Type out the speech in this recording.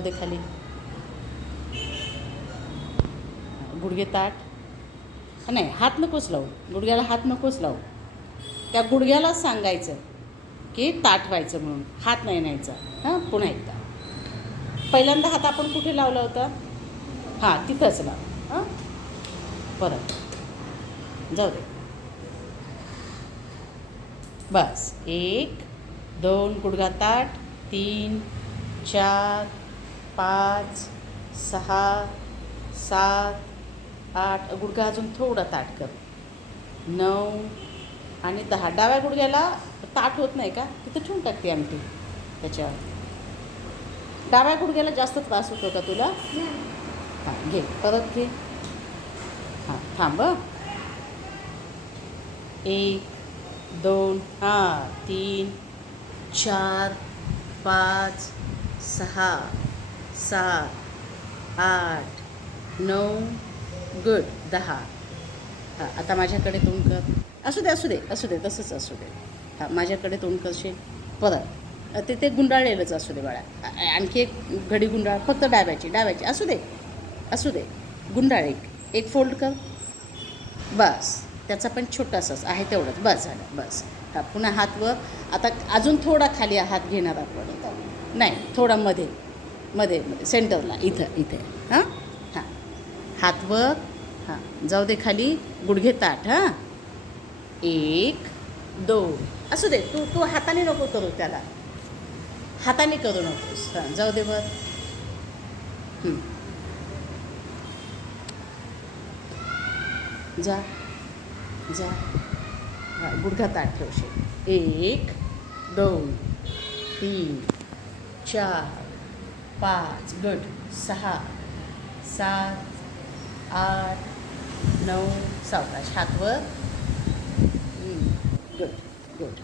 दे खाली. गुडघे ताट. नाही, हात नकोच लावू, गुडघ्याला हात नकोच लावू. त्या गुडघ्यालाच सांगायचं की ताट व्हायचं म्हणून, हात नाही न्यायचा. हां, पुन्हा एकदा. पहिल्यांदा हात आपण कुठे लावला होता? हां, तिथंच लाव. हां, परत जाऊ दे. बस. 1 2 गुडघा ताट. 3 4 5 6 7 8. गुडघा अजून थोडा ताट कर. 9 आणि 10. डाव्या गुडघ्याला ताट होत नाही का? तिथं ठेवून टाकते आमटी त्याच्यावर. डाव्या गुडघ्याला जास्त त्रास होतो का तुला? हां, घे, परत घे. हां, थांब. 1 2 हां 3 4 5 6 7 8 9. गुड. 10. हां, आता माझ्याकडे तोंड कर. असू दे तसंच असू दे. हां, माझ्याकडे तोंड करशील. परत ते गुंडाळलेलंच असू दे बाळा. आणखी एक घडी गुंडाळ, फक्त डाव्याची. असू दे. गुंडाळ एक फोल्ड कर. बस. त्याचा पण छोटासाच आहे तेवढंच. बस झालं, बस. हां, पुन्हा हात वर. आता अजून थोडा खाली हात घेणार आपण. नाही, थोडा मध्ये सेंटरला, इथे. हां हां, हात वर. हां, जाऊ दे खाली. गुडघे ताट. हां, 1 2. असू दे, तू हाताने नको करू त्याला. हाताने करू नकोस. हां, जाऊ दे वर. जा. हां, गुडघा ताट ठेवशील. 1 2 3 4 5. गुड. 6 7 8 9. सावकाश हात वर. गुड.